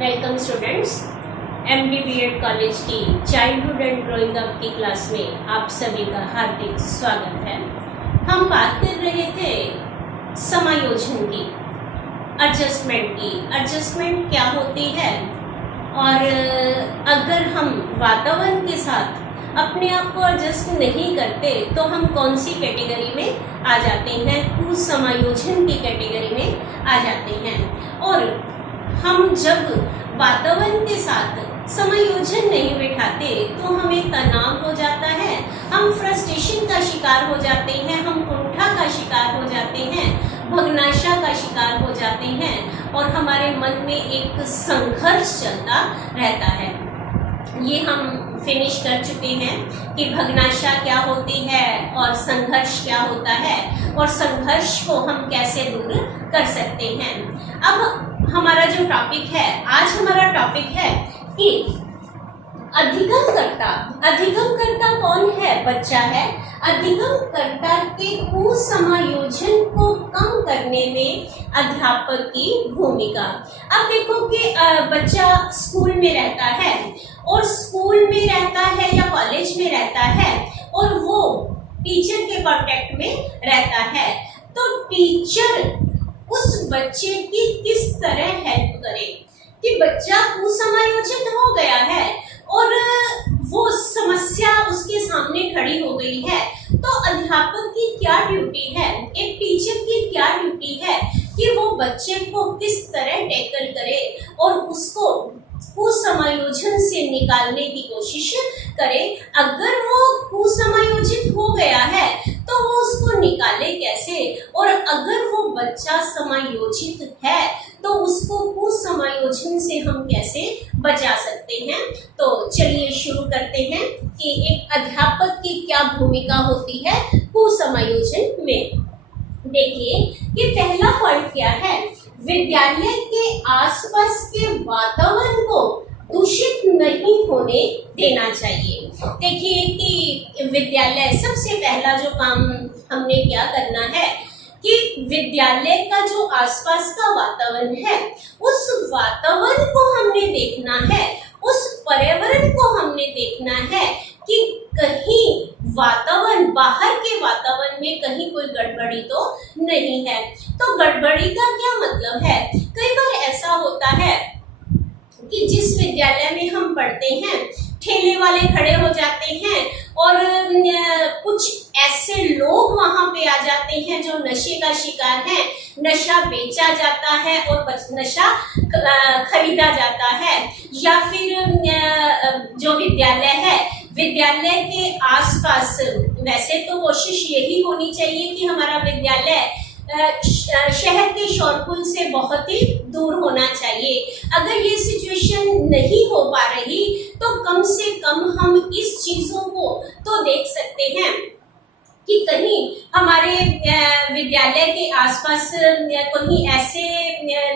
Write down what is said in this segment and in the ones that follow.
Welcome students, MD college की childhood and growing up की class में आप सभी का हार्दिक स्वागत है। हम बात कर रहे थे समायोजन की, एडजस्टमेंट की। एडजस्टमेंट क्या होती है और अगर हम वातावरण के साथ अपने आप को एडजस्ट नहीं करते तो हम कौन सी कैटेगरी में आ जाते हैं, उस समायोजन की कैटेगरी में आ जाते हैं। और हम जब वातावरण के साथ समायोजन नहीं बिठाते तो हमें तनाव हो जाता है, हम फ्रस्ट्रेशन का शिकार हो जाते हैं, हम कुंठा का शिकार हो जाते हैं, भग्नाशा का शिकार हो जाते हैं और हमारे मन में एक संघर्ष चलता रहता है। ये हम फिनिश कर चुके हैं कि भग्नाशा क्या होती है और संघर्ष क्या होता है और संघर्ष को हम कैसे दूर कर सकते हैं। अब हमारा जो टॉपिक है, आज हमारा टॉपिक है कि अधिगमकर्ता कौन है? बच्चा है। अधिगमकर्ता के कुसमायोजन को कम करने में अध्यापक की भूमिका। अब देखो कि बच्चा स्कूल में रहता है और स्कूल में रहता है या कॉलेज में रहता है और वो टीचर के कांटेक्ट में रहता है, तो टीचर उस बच्चे की किस तरह हेल्प करे कि बच्चा कुसमायोजित हो गया है और वो समस्या उसके सामने खड़ी हो गई है, तो अध्यापक की क्या ड्यूटी है, एक टीचर की क्या ड्यूटी है कि वो बच्चे को किस तरह टैकल करे और उसको कुसमायोजन से निकालने की कोशिश करे। अगर वो कुसमायोजित हो गया है तो वो उसको निकाले कैसे, और अगर वो बच्चा समायोजित है तो उसको कुसमायोजन से हम कैसे बचा सकते हैं। तो चलिए शुरू करते हैं कि एक अध्यापक की क्या भूमिका होती है कुसमायोजन में। देखिए कि पहला पॉइंट क्या है, विद्यालय के आसपास के वातावरण को दूषित नहीं होने देना चाहिए। देखिए कि विद्यालय, सबसे पहला जो काम हमने क्या करना है कि विद्यालय का जो आसपास का वातावरण है, उस वातावरण को हमने देखना है, उस पर्यावरण को हमने देखना है कि कहीं वातावरण, बाहर के वातावरण में कहीं कोई गड़बड़ी तो नहीं है। तो गड़बड़ी का क्या मतलब है? कई बार ऐसा होता है कि जिस विद्यालय में हम पढ़ते हैं ठेले वाले खड़े हो जाते हैं और कुछ ऐसे लोग वहां पे आ जाते हैं जो नशे का शिकार है, नशा बेचा जाता है और नशा खरीदा जाता है। या फिर जो विद्यालय है, विद्यालय के आसपास, वैसे तो कोशिश यही होनी चाहिए कि हमारा विद्यालय शहर के शोरगुल से बहुत ही दूर होना चाहिए। अगर ये सिचुएशन नहीं हो पा रही तो कम से कम हम इस चीजों को तो देख सकते हैं कि कहीं हमारे विद्यालय के आसपास कहीं ऐसे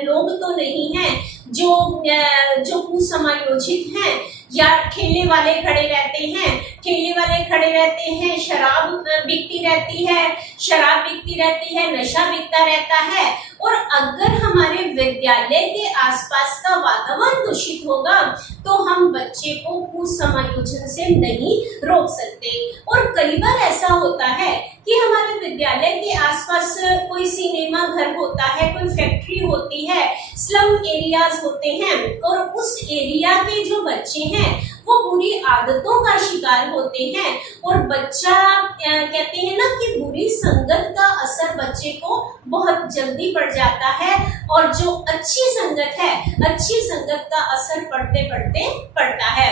लोग तो नहीं हैं जो कुसमायोजित हैं, या ठेले वाले खड़े रहते हैं, शराब बिकती रहती है, नशा बिकता रहता है। और अगर हमारे विद्यालय के आसपास का वातावरण दूषित होगा तो हम बच्चे को कुसमायोजन से नहीं रोक सकते। और कई बार ऐसा होता है कि हमारे विद्यालय के आसपास कोई सिनेमा घर होता है, कोई फैक्ट्री होती है, स्लम एरियाज होते हैं और उस एरिया के जो बच्चे हैं वो बुरी आदतों का शिकार होते हैं। और बच्चा कहते हैं ना कि बुरी संगत का असर बच्चे को बहुत जल्दी पड़ जाता है और जो अच्छी संगत है, अच्छी संगत का असर पढ़ते पढ़ते पड़ता है।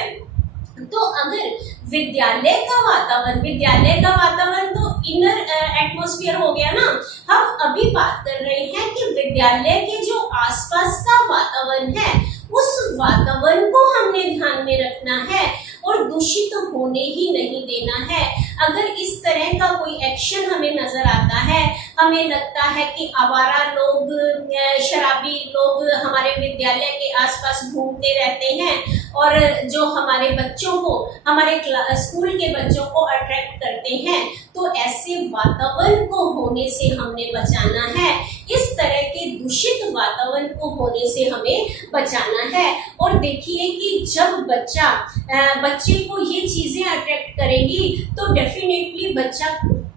तो अगर विद्यालय का वातावरण तो इनर एटमॉस्फेयर हो गया ना। हम अभी बात कर रहे हैं कि विद्यालय के जो आसपास का वातावरण है, उस वातावरण को हमने ध्यान में रखना है और दूषित होने ही नहीं देना है। अगर इस तरह का कोई एक्शन हमें नजर आता है, हमें लगता है कि आवारा लोग, शराबी लोग हमारे विद्यालय के आसपास घूमते रहते हैं और जो हमारे बच्चों को, हमारे स्कूल के बच्चों को अट्रैक्ट करते हैं, तो ऐसे वातावरण को होने से हमने बचाना है। इस तरह के दूषित वातावरण को होने से हमें बचाना है। और देखिए कि जब बच्चे को ये चीजें अट्रैक्ट करेंगी तो डेफिनेटली बच्चा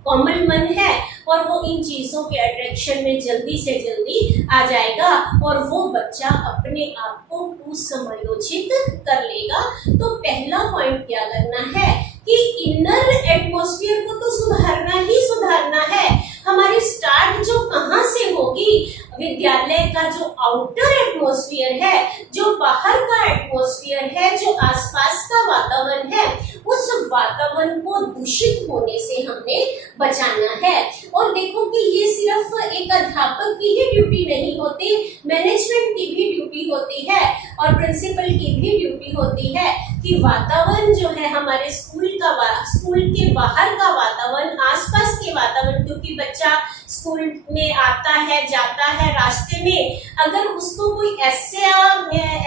कोमल मन है और वो इन चीजों के अट्रैक्शन में जल्दी से जल्दी आ जाएगा और वो बच्चा अपने आप को समायोजित कर लेगा। तो पहला पॉइंट क्या करना है कि इनर एटमॉस्फेयर को तो सुधारना ही सुधारना है। हमारी स्टार्ट जो कहाँ से होगी, विद्यालय का जो आउटर एटमॉस्फेयर है, जो बाहर का एटमॉस्फेयर है, जो आसपास का वातावरण है, उस वातावरण को दूषित होने से हमें बचाना है। और देखो कि ये सिर्फ एक अध्यापक की ही ड्यूटी नहीं होती, मैनेजमेंट की भी ड्यूटी होती है और प्रिंसिपल की भी ड्यूटी होती है कि वातावरण जो है हमारे स्कूल के बाहर का वातावरण, आसपास के वातावरण, क्योंकि बच्चा स्कूल में आता है, जाता है, रास्ते में अगर उसको कोई ऐसा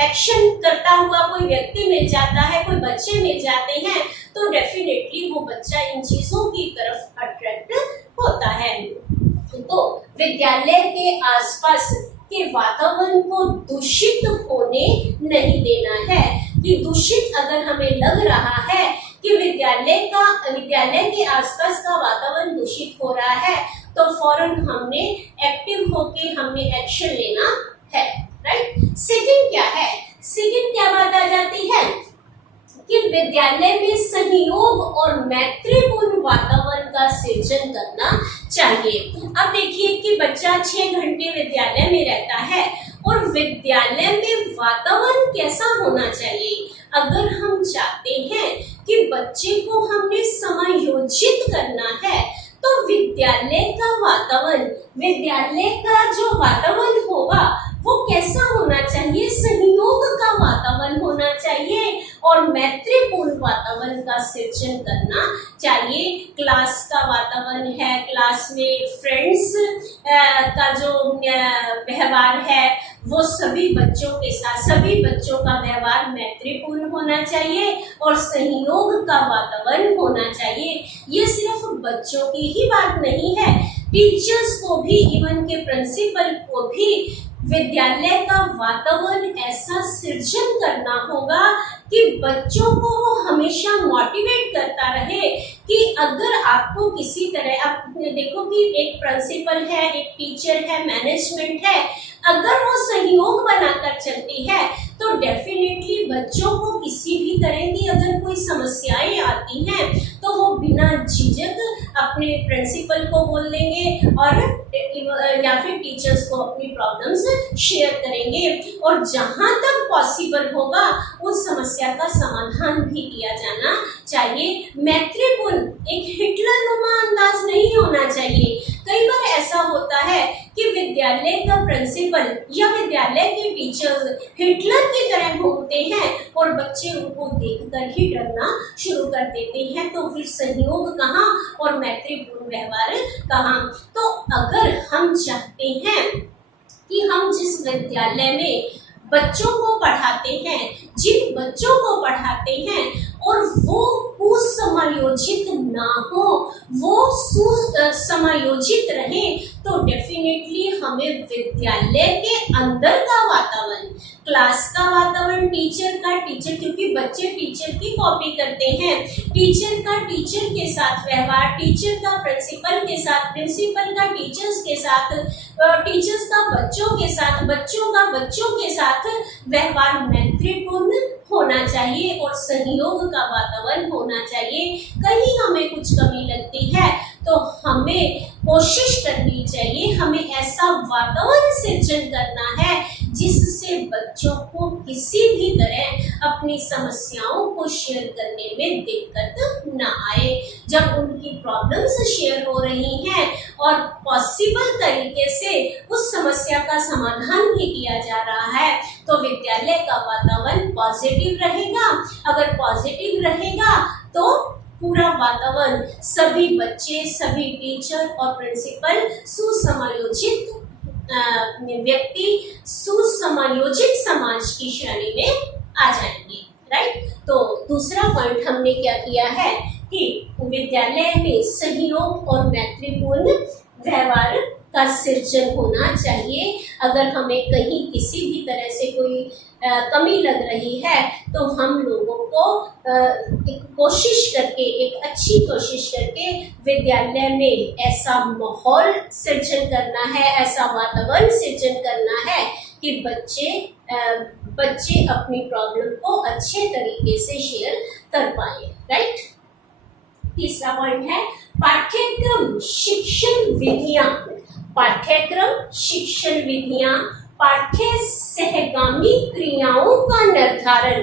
एक्शन करता हुआ कोई व्यक्ति मिल जाता है, कोई बच्चे मिल जाते हैं, तो डेफिनेटली वो बच्चा इन चीजों की तरफ अट्रैक्ट होता है। तो विद्यालय के आसपास के वातावरण को दूषित होने नहीं देना है। कि दूषित अगर हमें लग रहा है कि विद्यालय के आसपास का वातावरण दूषित हो रहा है, तो फौरन हमने एक्टिव होके हमने एक्शन लेना है, राइट। सेकंड क्या है, सेकंड क्या बात आ जाती है कि विद्यालय में सहयोग और मैत्रीपूर्ण वातावरण का सृजन करना चाहिए। अब देखिए कि बच्चा 6 घंटे विद्यालय में रहता है और विद्यालय में वातावरण कैसा होना चाहिए। अगर हम चाहते हैं कि बच्चे को हमने समायोजित करना है, तो विद्यालय का जो वातावरण होगा वो कैसा होना चाहिए, सहयोग का वातावरण होना चाहिए और मैत्रीपूर्ण वातावरण का सृजन करना चाहिए। क्लास का वातावरण है, क्लास में फ्रेंड्स का जो व्यवहार है वो सभी बच्चों के साथ, सभी बच्चों का व्यवहार मैत्रीपूर्ण होना चाहिए और सहयोग का वातावरण होना चाहिए। ये सिर्फ बच्चों की ही बात नहीं है, टीचर्स को भी, इवन के प्रिंसिपल को भी विद्यालय का वातावरण ऐसा सृजन करना होगा कि बच्चों को वो हमेशा मोटिवेट करता रहे कि अगर आपको किसी तरह, आप देखो कि एक प्रिंसिपल है, एक टीचर है, मैनेजमेंट है, अगर वो सहयोग बनाकर चलती है तो डेफिनेटली बच्चों को किसी भी तरह की अगर कोई समस्याएं आती हैं तो वो बिना झिझक अपने प्रिंसिपल को बोल देंगे और या फिर टीचर्स को अपनी प्रॉब्लम्स शेयर करेंगे और जहां तक पॉसिबल होगा उस समस्या का समाधान भी किया जाना चाहिए। मैत्रीपूर्ण, एक हिटलरनुमा अंदाज नहीं होना चाहिए। कई बार ऐसा होता है कि विद्यालय का प्रिंसिपल या विद्यालय के टीचर्स हिटलर की तरह घूमते हैं और बच्चे उनको देखकर ही डरना शुरू कर देते हैं, तो फिर सहयोग कहाँ और मैत्रीपूर्ण व्यवहार कहाँ। तो अगर हम चाहते हैं कि हम जिस विद्यालय में बच्चों को पढ़ाते हैं, जिन बच्चों को पढ़ाते हैं और वो कुसमायोजित ना हो, वो सुसमायोजित रहे, तो डेफिनेटली हमें विद्यालय के अंदर का वातावरण, क्लास का वातावरण, टीचर क्योंकि बच्चे टीचर की कॉपी करते हैं, टीचर का टीचर के साथ व्यवहार, टीचर का प्रिंसिपल के साथ, प्रिंसिपल का टीचर्स के साथ, टीचर्स का बच्चों के साथ, बच्चों का बच्चों के साथ व्यवहार मैत्रीपूर्ण होना चाहिए और सहयोग का वातावरण होना चाहिए। कहीं हमें कुछ कमी लगती है तो हमें कोशिश करनी चाहिए, हमें ऐसा वातावरण सृजन करना है जिससे बच्चों को किसी भी तरह अपनी समस्याओं को शेयर करने में दिक्कत ना आए। जब उनकी प्रॉब्लम्स शेयर हो रही हैं और पॉसिबल तरीके से उस समस्या का समाधान भी किया जा रहा है, तो विद्यालय का वातावरण पॉजिटिव रहेगा। अगर पॉजिटिव रहेगा तो पूरा वातावरण, सभी बच्चे, सभी टीचर और प्रिंसिपल सुसमायोजित व्यक्ति, सुसमायोजित समाज की श्रेणी में आ जाएंगे, राइट। तो दूसरा पॉइंट हमने क्या किया है कि विद्यालय में सहयोग और मैत्रीपूर्ण व्यवहार का सृजन होना चाहिए। अगर हमें कहीं किसी भी तरह से कोई कमी लग रही है तो हम लोगों को एक कोशिश करके, एक अच्छी कोशिश करके विद्यालय में ऐसा माहौल सृजन करना है, ऐसा वातावरण सृजन करना है कि बच्चे अपनी प्रॉब्लम को अच्छे तरीके से शेयर कर पाए, राइट। तीसरा पॉइंट है पाठ्यक्रम शिक्षण विधियां। पाठ्यक्रम शिक्षण विधियां पाठ्य सहगामी क्रियाओं का निर्धारण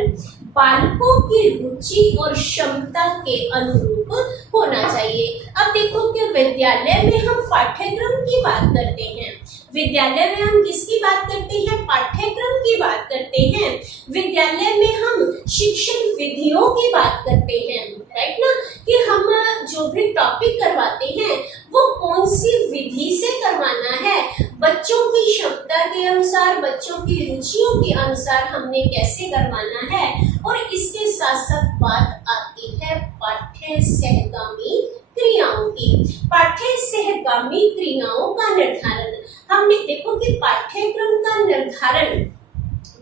बालकों की रुचि और क्षमता के अनुरूप होना चाहिए। अब देखो कि विद्यालय में हम पाठ्यक्रम की बात करते हैं, विद्यालय में हम किसकी बात करते हैं? पाठ्यक्रम की बात करते हैं। विद्यालय में हम शिक्षण विधियों की बात करते हैं, राइट ना, कि हम जो भी टॉपिक करवाते हैं वो कौन सी विधि से करवाना है, बच्चों की क्षमता के अनुसार, बच्चों की रुचियों के अनुसार हमने कैसे करवाना है। और इसके साथ साथ बात आती है पाठ्य सहगामी क्रियाओं की। पाठ्य सहगामी क्रियाओं का निर्धारण, हमने देखो कि पाठ्यक्रम का निर्धारण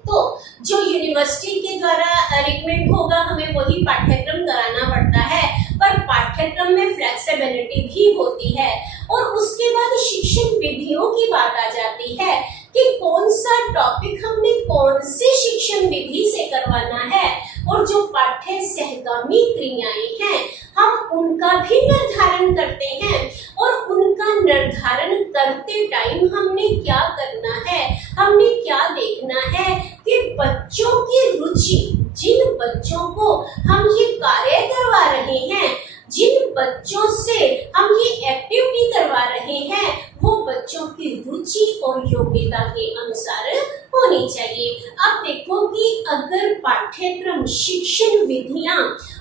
तो जो यूनिवर्सिटी के द्वारा रिकमेंड होगा हमें वही पाठ्यक्रम कराना पड़ता है, पर पाठ्यक्रम में फ्लेक्सिबिलिटी भी होती है। और उसके बाद शिक्षण विधियों की बात आ जाती है कि कौन सा टॉपिक हमने कौन सी शिक्षण विधि से करवाना है। और जो पाठ्य सहगामी क्रियाएं हैं हम उनका भी निर्धारण करते हैं, और उनका निर्धारण करते टाइम हमने क्या करना है, हमने क्या देखना है कि बच्चों की रुचि, जिन बच्चों को हम ये कार्य करवा रहे हैं, जिन बच्चों से हम ये एक्टिविटी करवा रहे हैं, वो बच्चों की रुचि और योग्यता के अनुसार होनी चाहिए। अब देखो कि अगर पाठ्यक्रम शिक्षण विधियां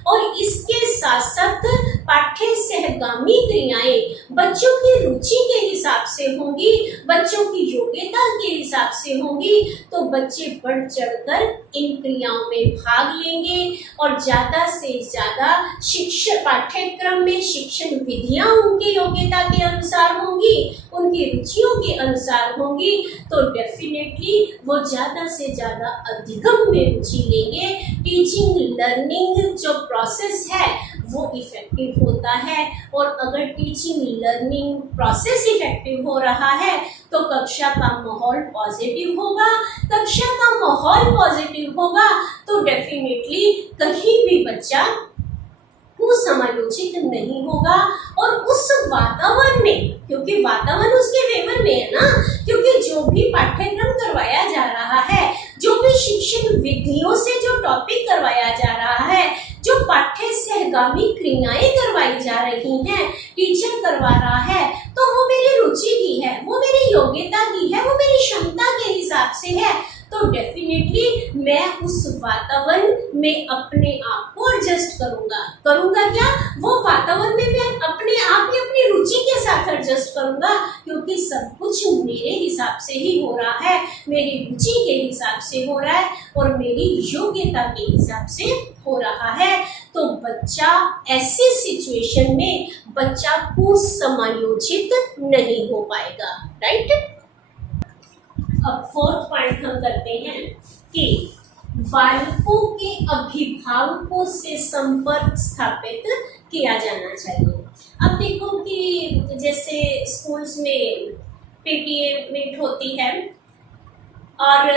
और इसके साथ साथ पाठ्य सहगामी क्रियाएं बच्चों की रुचि के हिसाब से होंगी, बच्चों की योग्यता के हिसाब से होंगी, तो बच्चे बढ़ चढ़कर इन क्रियाओं में भाग लेंगे और ज्यादा से ज्यादा शिक्षण पाठ्यक्रम में शिक्षण विधियां उनकी योग्यता के अनुसार होंगी, उनकी रुचियों के अनुसार होंगी, तो डेफिनेटली वो ज्यादा से ज्यादा अधिगम में रुचि लेंगे। टीचिंग लर्निंग जो प्रोसेस है वो इफेक्टिव होता है। और अगर टीचिंग लर्निंग प्रोसेस इफेक्टिव हो रहा है तो कक्षा का माहौल पॉजिटिव होगा। कक्षा का माहौल पॉजिटिव होगा तो डेफिनेटली कहीं भी बच्चा कुसमायोजित नहीं होगा। और उस वातावरण में, क्योंकि वातावरण उसके फेवर में है ना, क्योंकि जो भी पाठ्यक्रम करवाया जा रहा है, जो भी शिक्षण विधियों से जो टॉपिक करवाया जा रहा है, जो पाठ्य सहगामी क्रियाएं करवाई जा रही हैं, टीचर करवा रहा है, तो वो मेरी रुचि की है, वो मेरी योग्यता की है, वो मेरी क्षमता के हिसाब से है, तो डेफिनेटली मैं उस वातावरण में अपने आप को एडजस्ट करूंगा क्या, वो वातावरण में मैं अपने आप ही अपनी रुचि के साथ एडजस्ट करूंगा, क्योंकि सब कुछ मेरे हिसाब से ही हो रहा है, मेरी रुचि के हिसाब से हो रहा है और मेरी योग्यता के हिसाब से हो रहा है। तो बच्चा ऐसी सिचुएशन में बच्चा कुसमायोजित नहीं हो पाएगा, राइट। अब फोर्थ पॉइंट हम करते हैं कि बालकों के अभिभावकों से संपर्क स्थापित किया जाना चाहिए। अब देखो कि जैसे स्कूल्स में पीटीए मीट होती है और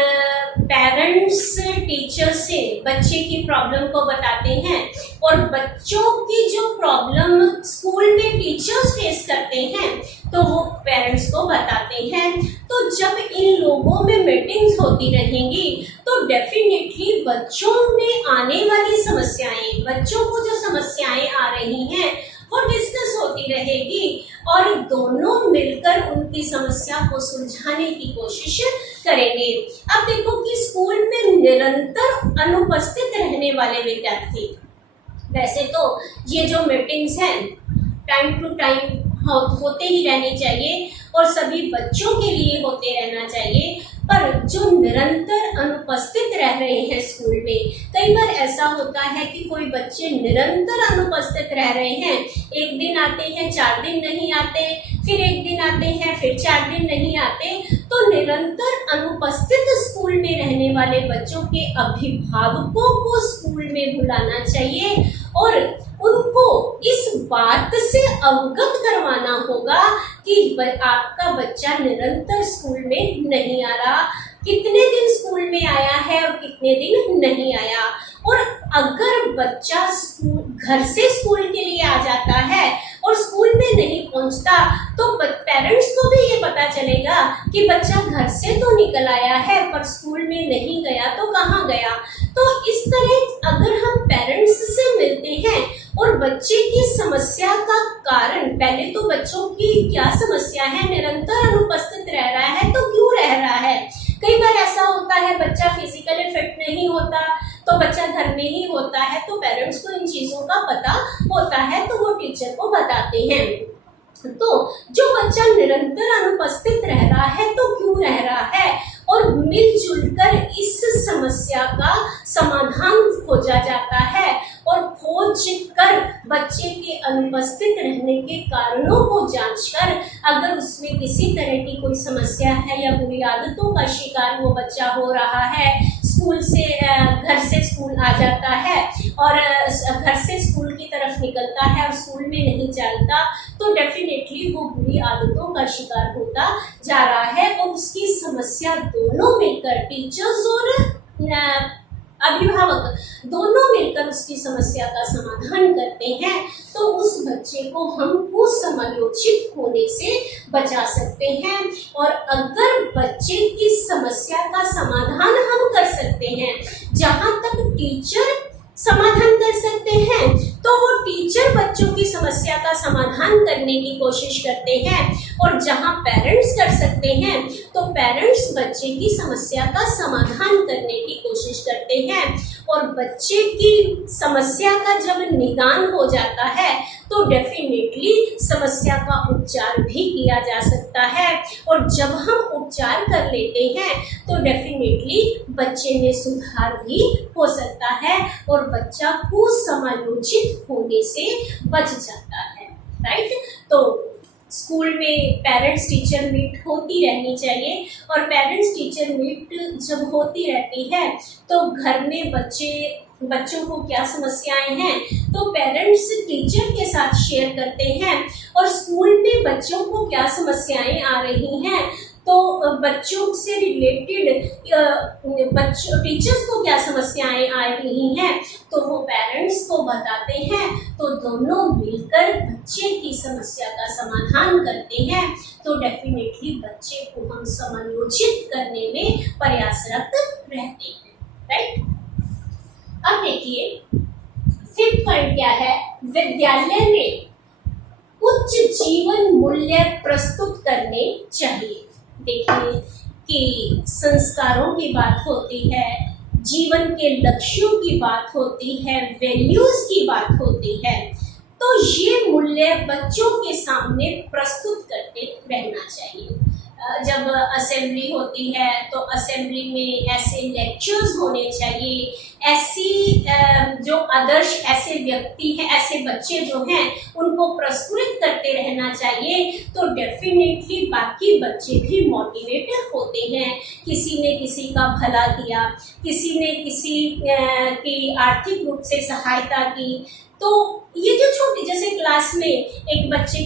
पेरेंट्स टीचर से बच्चे की प्रॉब्लम को बताते हैं, और बच्चों की जो प्रॉब्लम स्कूल में टीचर्स फेस करते हैं तो वो पेरेंट्स को बताते हैं। तो जब इन लोगों में मीटिंग्स होती रहेंगी तो डेफिनेटली बच्चों में आने वाली समस्याएं, बच्चों को जो समस्याएं आ रही हैं वो डिस्कस होती रहेगी और दोनों मिलकर उनकी समस्या को सुलझाने की कोशिश करेंगे। अब देखो कि स्कूल में निरंतर अनुपस्थित रहने वाले विद्यार्थी, वैसे तो ये जो मीटिंग्स हैं टाइम टू टाइम होते ही रहनी चाहिए और सभी बच्चों के लिए होते रहना चाहिए, पर जो निरंतर अनुपस्थित रह रहे हैं स्कूल में, कई बार ऐसा होता है कि कोई बच्चे निरंतर अनुपस्थित रह रहे हैं, एक दिन आते हैं 4 दिन नहीं आते, फिर एक दिन आते हैं फिर 4 दिन नहीं आते, तो निरंतर अनुपस्थित स्कूल में रहने वाले बच्चों के अभिभावकों को स्कूल में बुलाना चाहिए और उनको इस बात से अवगत करवाना होगा कि आपका बच्चा निरंतर स्कूल में नहीं आ रहा, कितने दिन स्कूल में आया है और कितने दिन नहीं आया। और अगर बच्चा घर से स्कूल के लिए आ जाता है और स्कूल में नहीं पहुंचता, तो पेरेंट्स को भी ये पता चलेगा कि बच्चा घर से तो निकल आया है पर स्कूल में नहीं गया, तो कहाँ गया। तो इस तरह अगर हम पेरेंट्स से मिलते हैं और बच्चे की समस्या का कारण, पहले तो बच्चों की क्या समस्या है, निरंतर अनुपस्थित रह रहा है तो क्यों रह रहा है। कई बार ऐसा होता है बच्चा फिजिकली फिट नहीं होता, तो बच्चा घर में ही होता है, तो पेरेंट्स को इन चीजों का पता होता है तो वो टीचर को बताते हैं। तो जो बच्चा निरंतर अनुपस्थित रह रहा है तो क्यों रह रहा है, और मिलजुल कर इस समस्या का समाधान खोजा जाता है और खोज कर बच्चे के अनुपस्थित रहने के कारणों को जांचकर अगर उसमें किसी तरह की कोई समस्या है या बुरी आदतों का शिकार वो बच्चा हो रहा है, स्कूल से घर से स्कूल आ जाता है और घर से स्कूल की तरफ निकलता है और स्कूल में नहीं चलता, तो डेफिनेटली वो बुरी आदतों का शिकार होता जा रहा है और उसकी समस्या दोनों मिलकर, टीचर्स और अभिभावक दोनों मिलकर उसकी समस्या का समाधान करते हैं, तो उस बच्चे को हम कुसमयोजित होने से बचा सकते हैं। और अगर बच्चे की समस्या का समाधान हम कर सकते हैं, जहां तक टीचर समाधान कर सकते हैं, तो वो टीचर बच्चों की समस्या का समाधान करने की कोशिश करते हैं, और जहां पेरेंट्स कर सकते हैं तो पेरेंट्स बच्चे की समस्या का समाधान करने की कोशिश करते हैं। और बच्चे की समस्या का जब निदान हो जाता है तो डेफिनेटली समस्या का उपचार भी किया जा सकता है, और जब हम उपचार कर लेते हैं तो डेफिनेटली बच्चे में सुधार भी हो सकता है और बच्चा कुसमयोजित होने से बच जाता है। राइट, तो स्कूल में पेरेंट्स टीचर मीट होती रहनी चाहिए, और पेरेंट्स टीचर मीट जब होती रहती है तो घर में बच्चों को क्या समस्याएं हैं तो पेरेंट्स टीचर के साथ शेयर करते हैं, और स्कूल में बच्चों को क्या समस्याएं आ रही हैं तो बच्चों से रिलेटेड टीचर्स को क्या समस्याएं आ रही हैं तो वो पेरेंट्स को बताते हैं, तो दोनों मिलकर बच्चे की समस्या का समाधान करते हैं, तो डेफिनेटली बच्चे को हम समायोजित करने में प्रयासरत रहते हैं। राइट, अब देखिए 5th पॉइंट क्या है, विद्यालय में उच्च जीवन मूल्य प्रस्तुत करने चाहिए। देखिए कि संस्कारों की बात होती है, जीवन के लक्ष्यों की बात होती है, वैल्यूज की बात होती है, तो ये मूल्य बच्चों के सामने प्रस्तुत करते रहना चाहिए। जब असेंबली होती है तो असेंबली में ऐसे लेक्चर्स होने चाहिए, ऐसी जो आदर्श ऐसे व्यक्ति हैं, ऐसे बच्चे जो हैं उनको प्रस्तुत करते रहना चाहिए, तो डेफिनेटली बाकी बच्चे भी मोटिवेटेड होते हैं। किसी ने किसी का भला किया, किसी ने किसी की आर्थिक रूप से सहायता की, तो ये जो छोटी, जैसे क्लास में एक बच्चे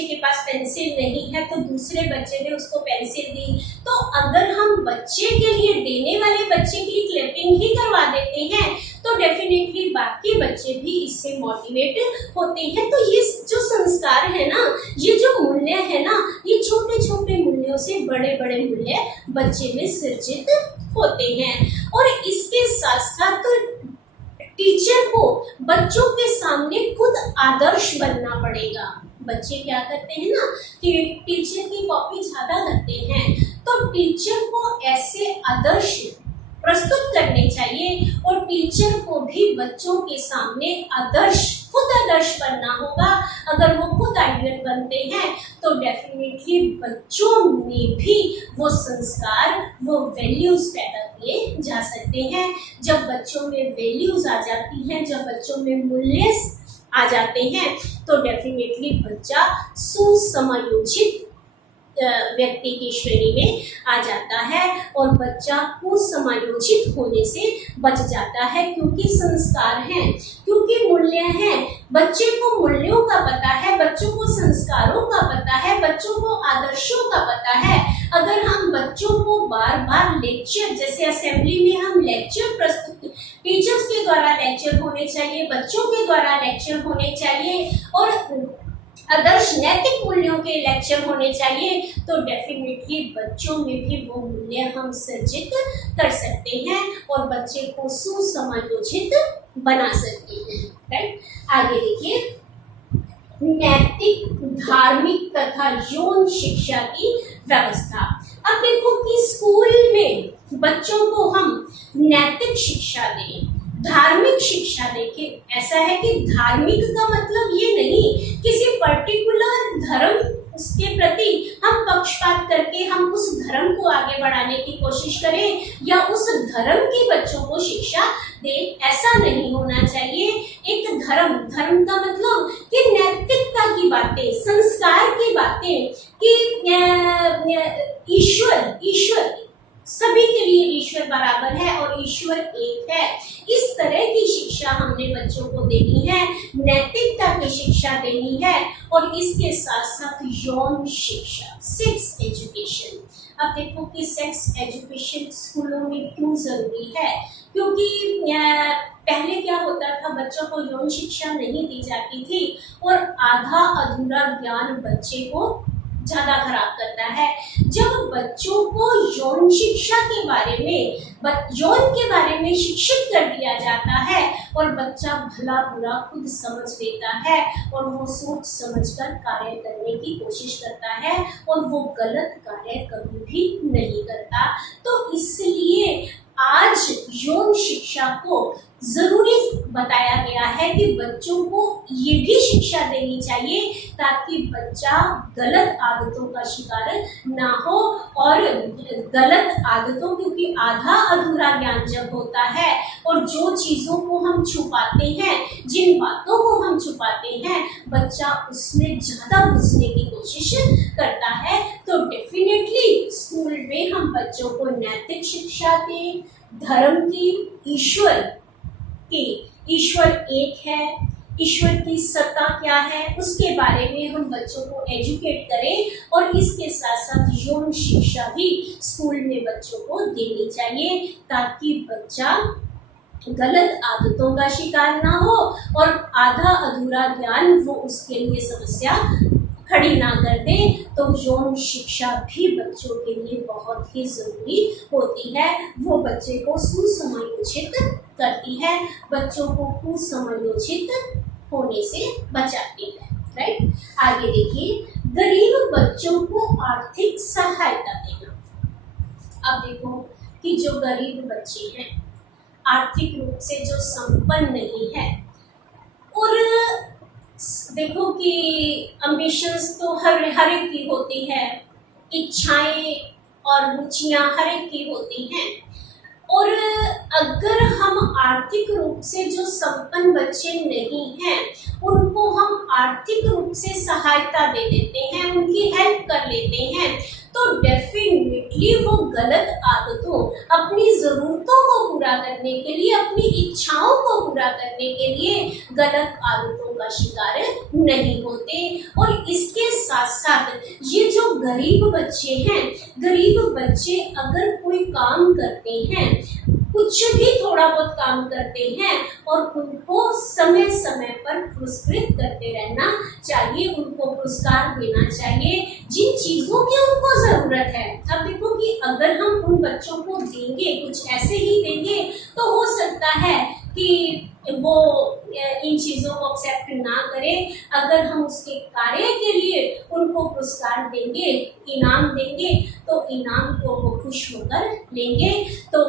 के पास पेंसिल नहीं है तो दूसरे बच्चे ने उसको पेंसिल दी, तो अगर हम बच्चे के लिए, देने वाले बच्चे के लिए क्लैपिंग ही करवा देते हैं तो डेफिनेटली बाकी बच्चे भी इससे मोटिवेटेड होते हैं। तो ये जो संस्कार है ना, ये जो मूल्य है ना, ये छोटे छोटे मूल्यों से बड़े बड़े मूल्य बच्चे में सृजित होते हैं। और इसके साथ साथ टीचर को बच्चों के सामने खुद आदर्श बनना पड़ेगा। बच्चे क्या करते हैं ना कि टीचर की कॉपी ज्यादा करते हैं, तो टीचर को ऐसे आदर्श प्रस्तुत करने चाहिए और टीचर को भी बच्चों के सामने खुद आदर्श बनना होगा। अगर वो खुद आइडियल बनते हैं तो डेफिनेटली बच्चों में भी वो संस्कार, वो वैल्यूज पैदा किए जा सकते हैं। जब बच्चों में वैल्यूज आ जाती हैं, जब बच्चों में मूल्य आ जाते हैं तो डेफिनेटली बच्चा सुसमायोजित व्यक्ति की श्रेणी में आ जाता है और बच्चा कुसमायोजित होने से बच जाता है, क्योंकि संस्कार हैं, क्योंकि मूल्य हैं। बच्चे को मूल्यों का पता है, बच्चों को संस्कारों का पता है, बच्चों को आदर्शों का पता है। अगर हम बच्चों को बार बार लेक्चर, जैसे असेंबली में हम लेक्चर प्रस्तुत, टीचर्स के द्वारा लेक्चर होने चाहिए, बच्चों के द्वारा लेक्चर होने चाहिए और आदर्श नैतिक मूल्यों के लेक्चर होने चाहिए, तो डेफिनेटली बच्चों में भी वो मूल्य हम सर्जित कर सकते हैं और बच्चे को सुसमायोजित बना सकते हैं। राइट, आगे देखिए, नैतिक, धार्मिक तथा यौन शिक्षा की व्यवस्था। अब देखो कि स्कूल में बच्चों को हम नैतिक शिक्षा दें, धार्मिक शिक्षा देखें। ऐसा है कि धार्मिक का मतलब ये नहीं किसी पर्टिकुलर धर्म उसके प्रति हम पक्षपात करके हम उस धर्म को आगे बढ़ाने की कोशिश करें या उस धर्म की बच्चों को शिक्षा दें, ऐसा नहीं होना चाहिए। एक धर्म का मतलब कि नैतिकता की बातें, संस्कार की बातें, कि ईश्वर सभी के लिए ईश्वर बराबर है और ईश्वर एक है। इस तरह की शिक्षा हमने बच्चों को देनी है, नैतिकता की शिक्षा देनी है और इसके साथ साथ यौन शिक्षा, सेक्स एजुकेशन। अब देखो कि सेक्स एजुकेशन स्कूलों में क्यों जरूरी है, क्योंकि पहले क्या होता था, बच्चों को यौन शिक्षा नहीं दी जाती थी और आधा अधूरा ज्ञान बच्चे को ज्यादा खराब करता है। जब बच्चों को यौन शिक्षा के बारे में, यौन के बारे में शिक्षित कर दिया जाता है और बच्चा भला बुरा खुद समझ लेता है और वो सोच समझकर कार्य करने की कोशिश करता है और वो गलत कार्य कभी भी नहीं करता। तो इसलिए आज यौन शिक्षा को जरूरी बताया गया है कि बच्चों को ये भी शिक्षा देनी चाहिए ताकि बच्चा गलत आदतों का शिकार ना हो। और गलत आदतों, क्योंकि आधा अधूरा ज्ञान जब होता है और जो चीजों को हम छुपाते हैं, जिन बातों को हम छुपाते हैं, बच्चा उसमें ज्यादा घुसने की कोशिश करता है। तो डेफिनेटली स्कूल में हम बच्चों को नैतिक शिक्षा दें, धर्म की, ईश्वर एक है, ईश्वर की सत्ता क्या है उसके बारे में हम बच्चों को एजुकेट करें और इसके साथ साथ यौन शिक्षा भी स्कूल में बच्चों को देनी चाहिए ताकि बच्चा गलत आदतों का शिकार ना हो और आधा अधूरा ज्ञान वो उसके लिए समस्या खड़ी ना कर दे। तो यौन शिक्षा भी बच्चों के लिए बहुत ही जरूरी होती है, वो बच्चे को सुसमायोजित करती है, बच्चों को कुसमायोजित होने से बचाती है। राइट, आगे देखिए, गरीब बच्चों को आर्थिक सहायता देना। अब देखो कि जो गरीब बच्चे हैं, आर्थिक रूप से जो संपन्न नहीं है, और देखो कि एम्बिशंस तो हर एक की होती है, इच्छाएं और रुचियां हर एक की होती हैं, और अगर हम आर्थिक रूप से जो संपन्न बच्चे नहीं हैं उनको हम आर्थिक रूप से सहायता दे देते हैं, उनकी हेल्प कर लेते हैं, तो डेफिनेटली वो गलत आदतों, अपनी जरूरतों को पूरा करने के लिए, अपनी इच्छाओं को पूरा करने के लिए गलत आदतों का शिकार नहीं होते। और इसके साथ साथ ये जो गरीब बच्चे हैं, गरीब बच्चे अगर कोई काम करते हैं, कुछ भी थोड़ा बहुत काम करते हैं, और उनको समय समय पर पुरस्कृत करते रहना चाहिए, उनको पुरस्कार देना चाहिए जिन चीजों की उनको जरूरत है। अब देखो कि अगर हम उन बच्चों को देंगे, कुछ ऐसे ही देंगे, तो हो सकता है कि वो इन चीजों को एक्सेप्ट ना करें। अगर हम उसके कार्य के लिए उनको पुरस्कार देंगे, इनाम देंगे, तो इनाम को वो खुश होकर लेंगे। तो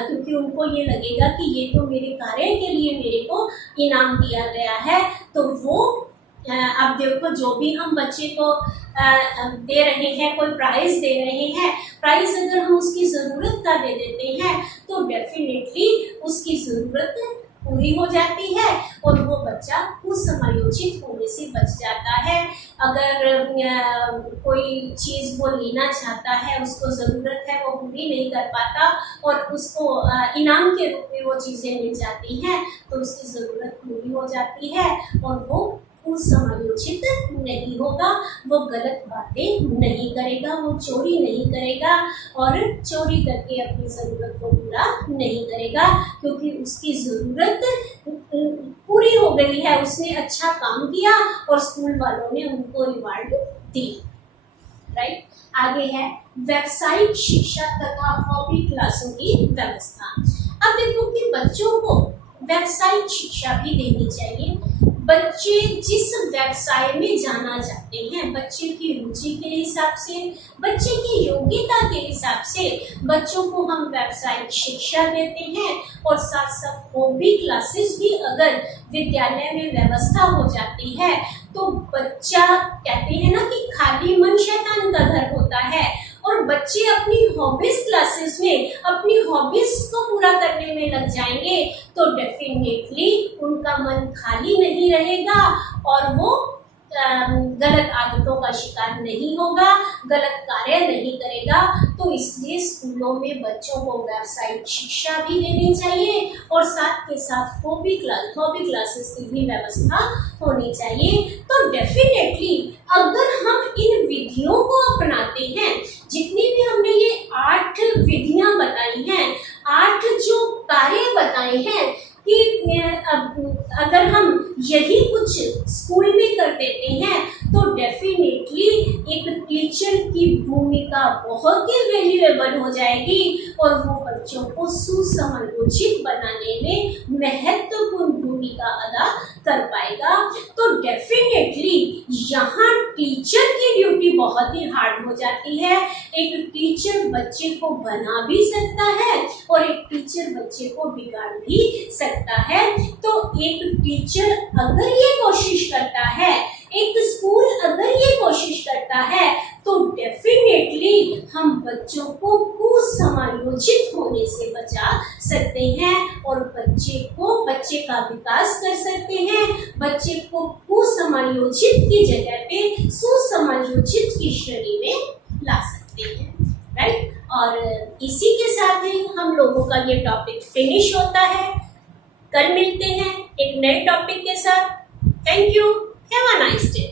क्योंकि उनको ये लगेगा कि ये तो मेरे कार्य के लिए मेरे को इनाम दिया गया है। तो वो अब देखो, जो भी हम बच्चे को दे रहे हैं, कोई प्राइज दे रहे हैं, प्राइज अगर हम उसकी ज़रूरत का दे देते हैं तो डेफिनेटली उसकी ज़रूरत पूरी हो जाती है और वो बच्चा उस समायोजित होने से बच जाता है। अगर कोई चीज़ वो लेना चाहता है, उसको ज़रूरत है, वो पूरी नहीं कर पाता और उसको इनाम के रूप में वो चीज़ें मिल जाती हैं तो उसकी ज़रूरत पूरी हो जाती है और वो समायोजित नहीं होगा, वो गलत बातें नहीं करेगा, वो चोरी नहीं करेगा और चोरी करके अपनी ज़रूरत को पूरा नहीं करेगा, क्योंकि उसकी ज़रूरत पूरी हो गई है, उसने अच्छा काम किया और स्कूल वालों ने उनको रिवार्ड दी। राइट, आगे है व्यावसायिक शिक्षा तथा हॉबी क्लासों की व्यवस्था। अब देखो कि बच्चों को व्यावसायिक शिक्षा भी देनी चाहिए। बच्चे जिस व्यवसाय में जाना चाहते हैं, बच्चे की रुचि के हिसाब से, बच्चे की योग्यता के हिसाब से बच्चों को हम व्यावसायिक शिक्षा देते हैं और साथ साथ हॉबी क्लासेस भी अगर विद्यालय में व्यवस्था हो जाती है तो बच्चा, कहते हैं ना कि खाली मन शैतान का घर होता है, और बच्चे अपनी हॉबीज क्लासेस में अपनी हॉबीज को पूरा करने में लग जाएंगे तो डेफिनेटली उनका मन खाली नहीं रहेगा और वो गलत आदतों का शिकार नहीं होगा, गलत कार्य नहीं करेगा। तो इसलिए स्कूलों में बच्चों को व्यावसायिक शिक्षा भी देनी चाहिए और साथ के साथ हॉबी क्लासेस की भी व्यवस्था होनी चाहिए। तो डेफिनेटली अगर हम इन विधियों को अपनाते हैं, जितनी भी हमने ये 8 विधियां बताई हैं, 8 जो कार्य बताए हैं, कि अगर हम यही कुछ स्कूल में कर देते हैं तो डेफिनेटली एक टीचर की भूमिका बहुत ही वैल्यूएबल हो जाएगी और वो बच्चों को सुसमायोजित बनाने में महत्वपूर्ण भूमिका अदा कर पाएगा। तो डेफिनेटली यहाँ टीचर की ड्यूटी बहुत ही हार्ड हो जाती है। एक टीचर बच्चे को बना भी सकता है और एक टीचर बच्चे को बिगाड़ भी सकता है। तो एक टीचर अगर ये कोशिश करता है, एक स्कूल अगर ये कोशिश करता है तो डेफिनेटली हम बच्चों को कुसमायोजित होने से बचा सकते हैं और बच्चे का विकास कर सकते हैं। बच्चे को कुसमायोजित की जगह पे सुसमायोजित की श्रेणी में ला सकते हैं। राइट, और इसी के साथ ही हम लोगों का ये टॉपिक फिनिश होता है। कल मिलते हैं एक नए टॉपिक के साथ। Thank you, have a nice day.